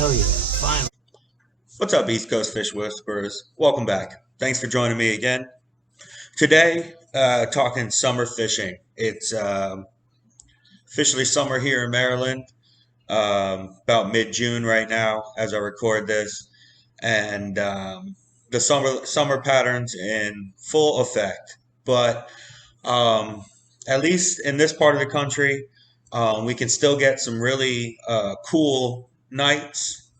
Hell yeah, finally. What's up, East Coast Fish Whisperers? Welcome back. Thanks for joining me again. Today, talking summer fishing. It's officially summer here in Maryland, about mid-June right now as I record this, and the summer patterns in full effect. But um, at least in this part of the country, we can still get some really cool nights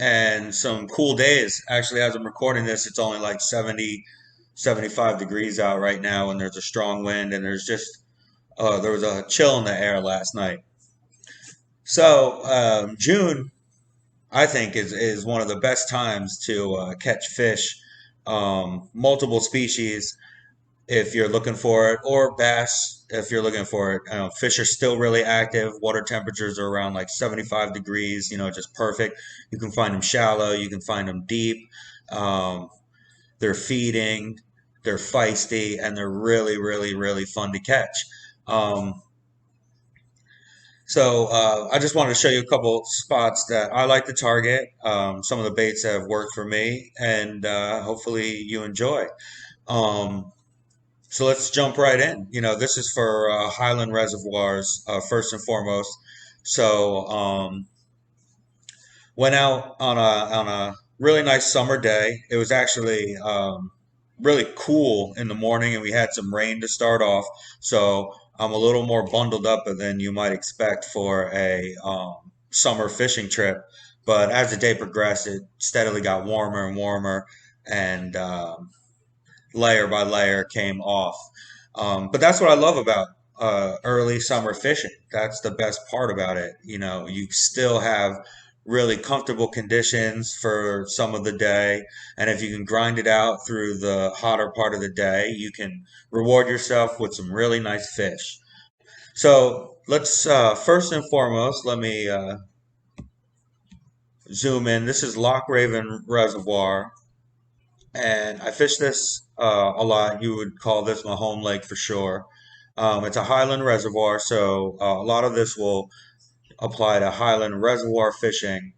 and some cool days. Actually, as I'm recording this, it's only like 70, 75 degrees out right now, and there's a strong wind, and there was a chill in the air last night. So June, I think, is one of the best times to catch fish, multiple species if you're looking for it, or bass if you're looking for it. Fish are still really active. Water temperatures are around like 75 degrees, just perfect. You can find them shallow, you can find them deep. Um, they're feeding, they're feisty, and they're really, really, really fun to catch. Um, so I just wanted to show you a couple spots that I like to target, some of the baits that have worked for me, and hopefully you enjoy. Um, So let's jump right in. This is for Highland Reservoirs, first and foremost. So went out on a really nice summer day. It was actually really cool in the morning, and we had some rain to start off. So I'm a little more bundled up than you might expect for a summer fishing trip. But as the day progressed, it steadily got warmer and warmer, and layer by layer came off. But that's what I love about early summer fishing. That's the best part about it. You still have really comfortable conditions for some of the day. And if you can grind it out through the hotter part of the day, you can reward yourself with some really nice fish. So let's first and foremost, let me zoom in. This is Loch Raven Reservoir, and I fish this a lot. You would call this my home lake for sure. It's a Highland reservoir, so a lot of this will apply to Highland reservoir fishing.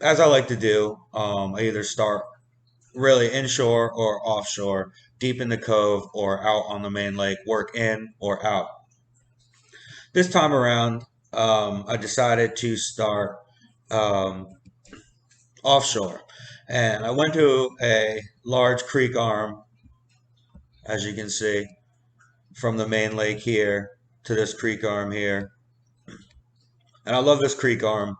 As I like to do, I either start really inshore or offshore, deep in the cove or out on the main lake, work in or out. This time around, I decided to start um, offshore, and I went to a large creek arm, as you can see, from the main lake here to this creek arm here. And I love this creek arm.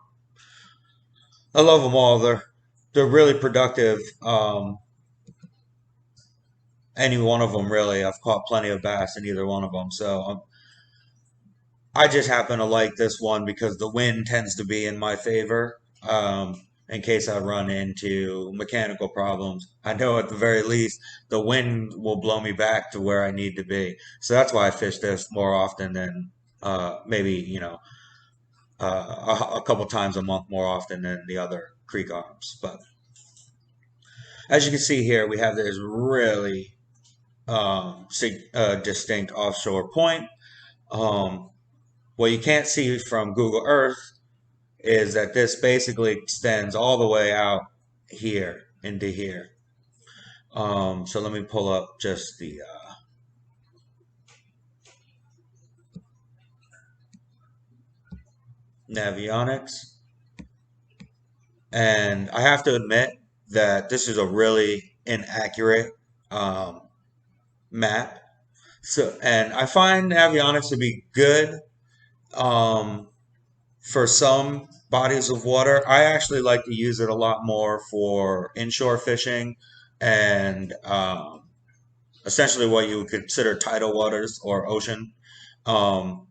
I love them all. They're really productive. Any one of them really. I've caught plenty of bass in either one of them. So I just happen to like this one because the wind tends to be in my favor. In case I run into mechanical problems, I know at the very least the wind will blow me back to where I need to be. So that's why I fish this more often than maybe a couple times a month more often than the other creek arms. But as you can see here, we have this really distinct offshore point. Um, what you can't see from Google Earth is that this basically extends all the way out here into here. So let me pull up just the Navionics. And I have to admit that this is a really inaccurate um, map. And I find Navionics to be good um, for some bodies of water. I actually like to use it a lot more for inshore fishing and essentially what you would consider tidal waters or ocean. Um,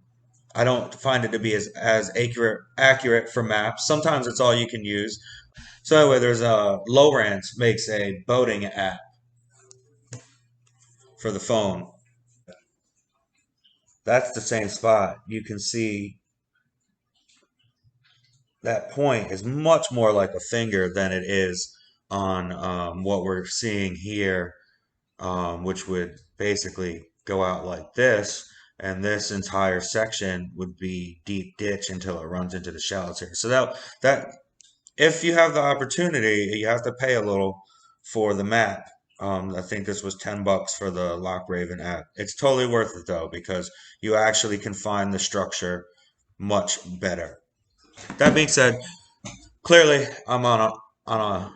I don't find it to be as accurate for maps. Sometimes it's all you can use. So anyway, there's a Lowrance makes a boating app for the phone. That's the same spot. You can see that point is much more like a finger than it is on what we're seeing here, which would basically go out like this. And this entire section would be deep ditch until it runs into the shallows here. So that if you have the opportunity, you have to pay a little for the map. I think this was $10 for the Loch Raven app. It's totally worth it though, because you actually can find the structure much better. That being said, clearly I'm on a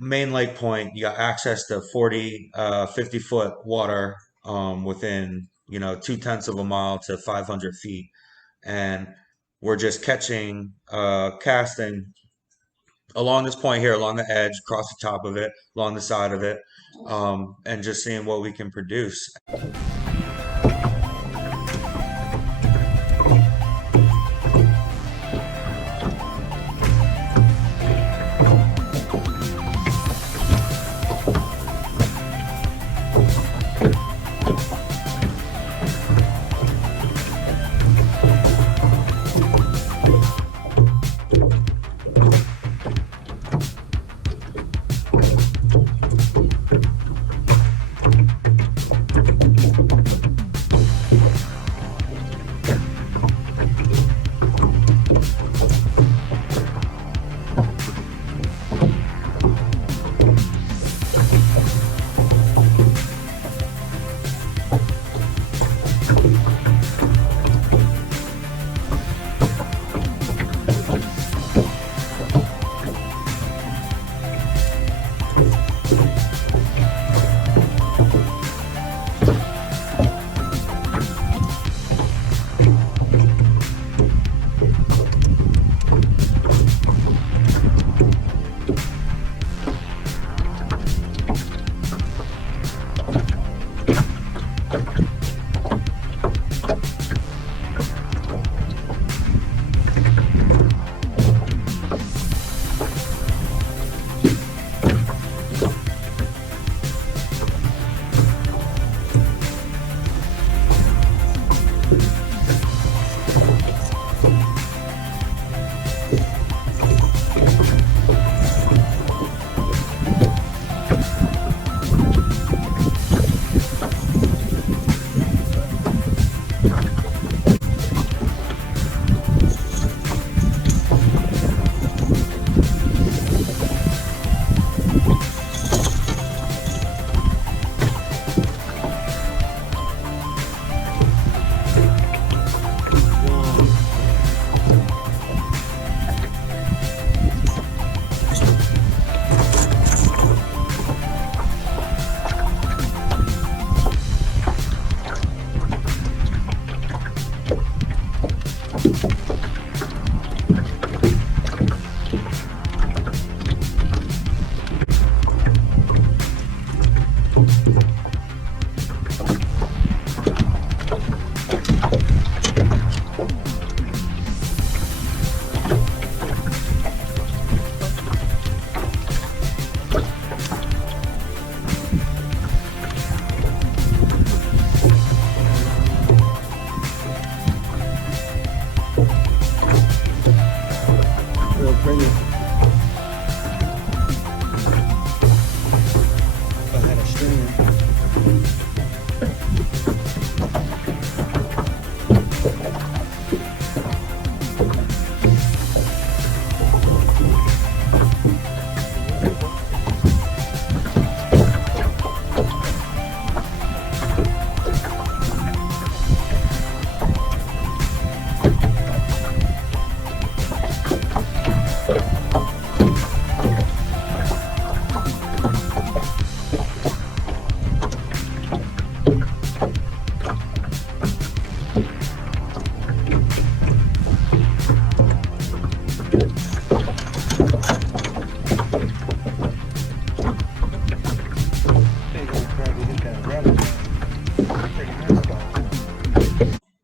main lake point. You got access to 40, 50-foot water within, 0.2 of a mile to 500 feet. And we're just catching, casting along this point here, along the edge, across the top of it, along the side of it, and just seeing what we can produce.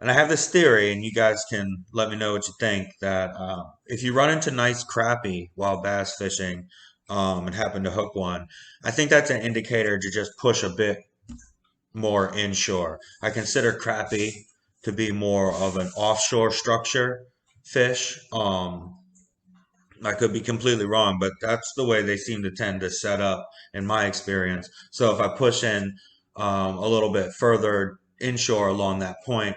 And I have this theory, and you guys can let me know what you think, that if you run into nice crappie while bass fishing and happen to hook one, I think that's an indicator to just push a bit more inshore. I consider crappie to be more of an offshore structure fish. I could be completely wrong, but that's the way they seem to tend to set up in my experience. So if I push in a little bit further inshore along that point,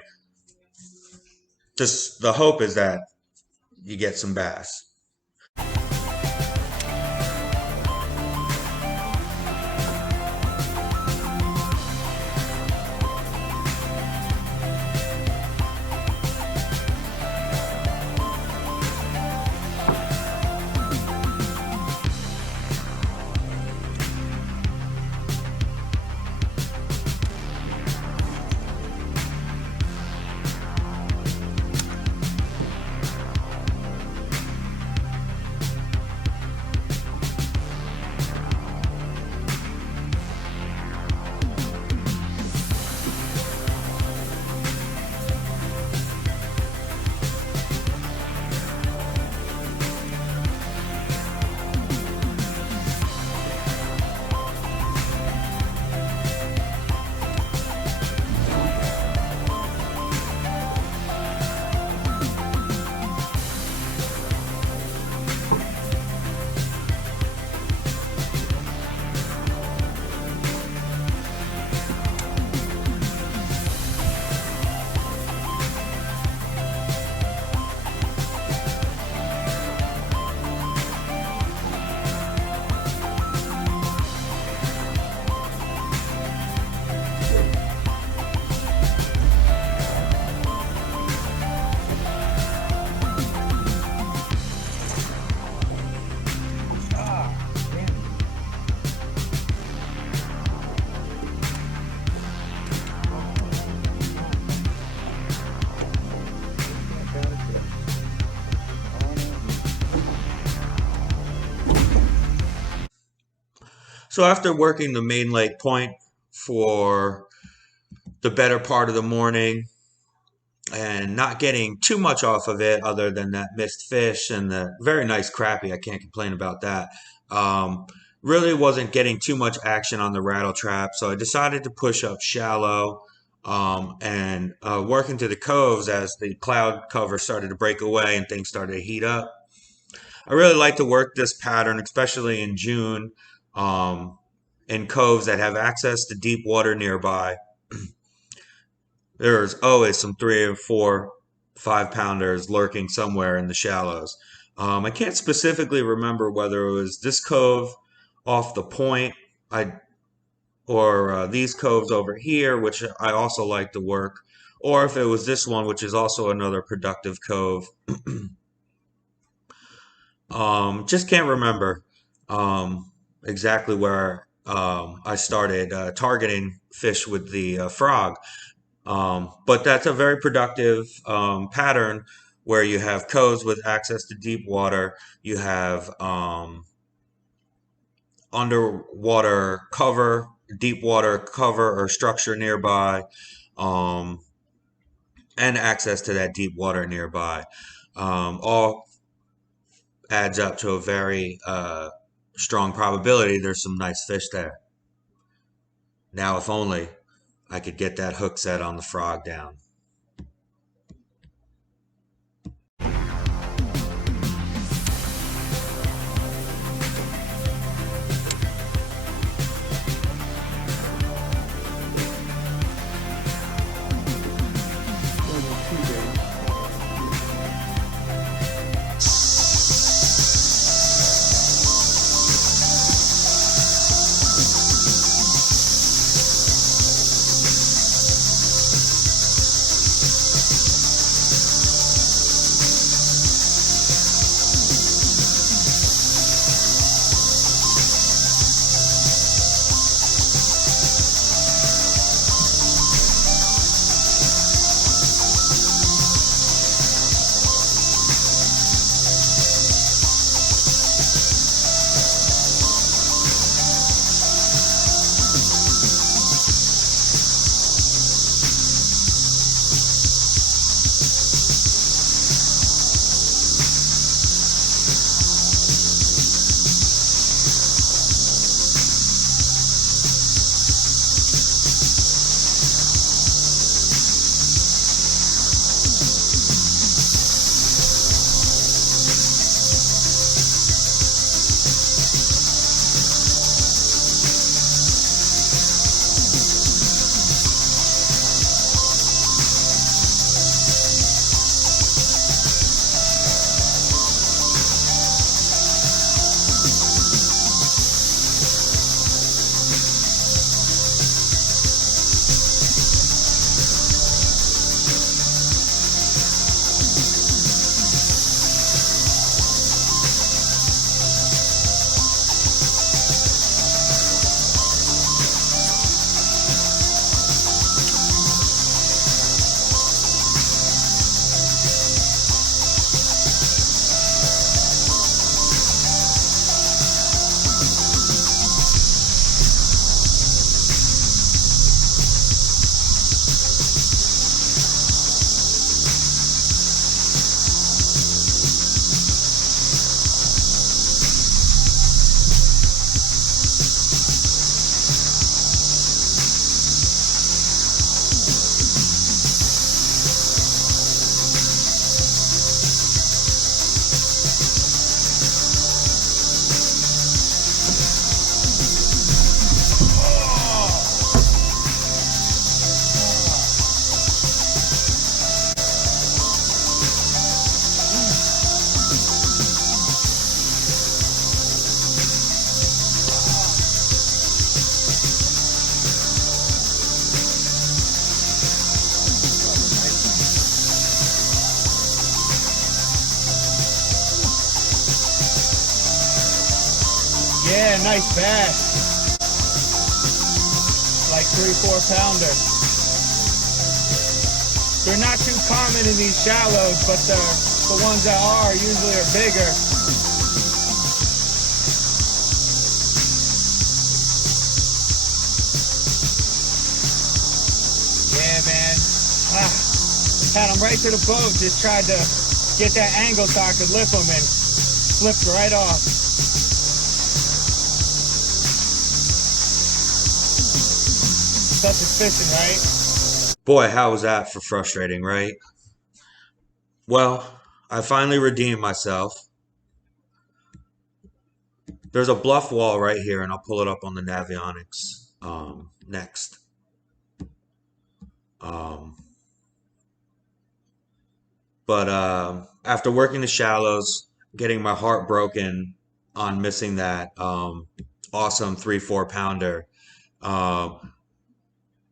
just the hope is that you get some bass. So after working the main lake point for the better part of the morning and not getting too much off of it other than that missed fish and the very nice crappie, I can't complain about that. Um, Really wasn't getting too much action on the rattle trap, so I decided to push up shallow and work into the coves as the cloud cover started to break away and things started to heat up. I really like to work this pattern, especially in June, um, in coves that have access to deep water nearby. There's always some 3 and 4 5 pounders lurking somewhere in the shallows. I can't specifically remember whether it was this cove off the point, or these coves over here, which I also like to work, or if it was this one, which is also another productive cove. Just can't remember exactly where I started targeting fish with the frog. But that's a very productive pattern where you have coves with access to deep water. You have underwater cover, deep water cover or structure nearby, um, and access to that deep water nearby. All adds up to a very strong probability there's some nice fish there. Now, if only I could get that hook set on the frog down. Yeah, nice bass. Like 3-4 pounder. They're not too common in these shallows, but the ones that are usually are bigger. Had him right to the boat. Just tried to get that angle so I could lift him and flipped right off. Such is fishing, right? Boy, how was that for frustrating, right? Well, I finally redeemed myself. There's a bluff wall right here, and I'll pull it up on the Navionics next. But after working the shallows, getting my heart broken on missing that awesome 3-4 pounder,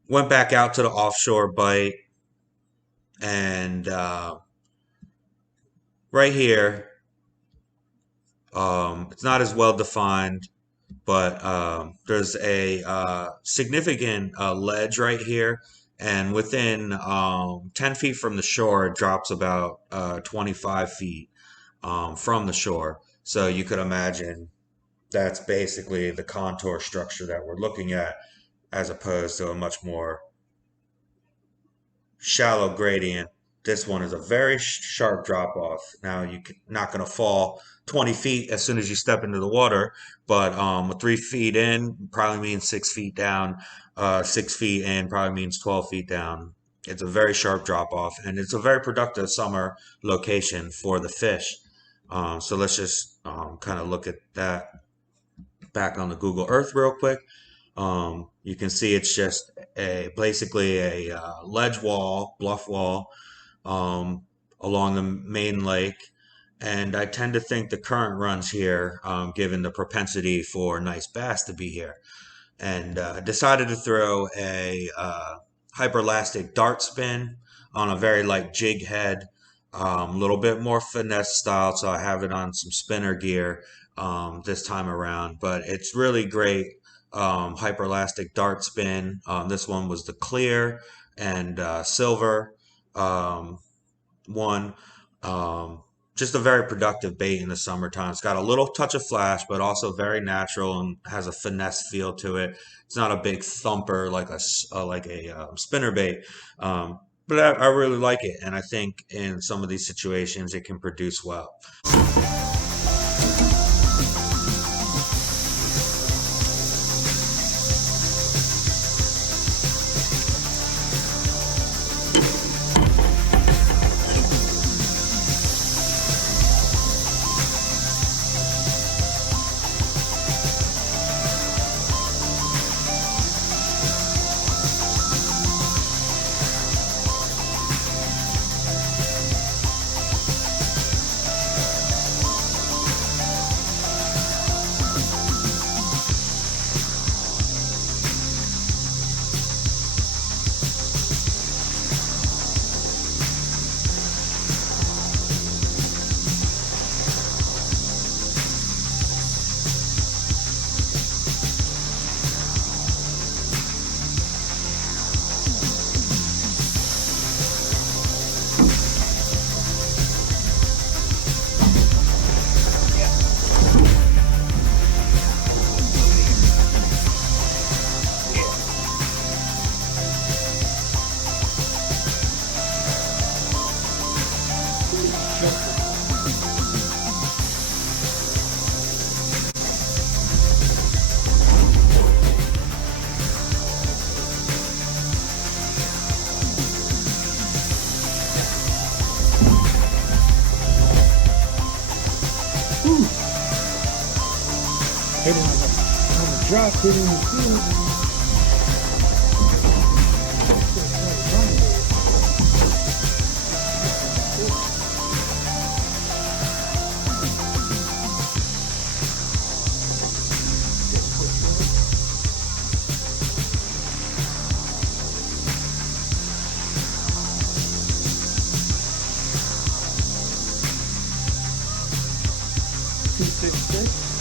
went back out to the offshore bite, and right here, it's not as well defined, but there's a significant ledge right here. And within 10 feet from the shore, it drops about 25 feet from the shore. So you could imagine that's basically the contour structure that we're looking at, as opposed to a much more shallow gradient. This one is a very sharp drop off. Now you're not going to fall 20 feet as soon as you step into the water, but 3 feet in probably means 6 feet down. 6 feet in probably means 12 feet down. It's a very sharp drop off, and it's a very productive summer location for the fish. So let's just kind of look at that back on the Google Earth real quick. You can see it's just basically a ledge wall, bluff wall, along the main lake. And I tend to think the current runs here, given the propensity for nice bass to be here. And decided to throw a hyperlastic dartspin on a very light jig head, a little bit more finesse style, so I have it on some spinner gear this time around. But it's really great hyperlastic dartspin. This one was the clear and silver one. Just a very productive bait in the summertime. It's got a little touch of flash, but also very natural and has a finesse feel to it. It's not a big thumper like a spinner bait, but I really like it, and I think in some of these situations it can produce well. Hit it on the drop, hit it in the field. Six.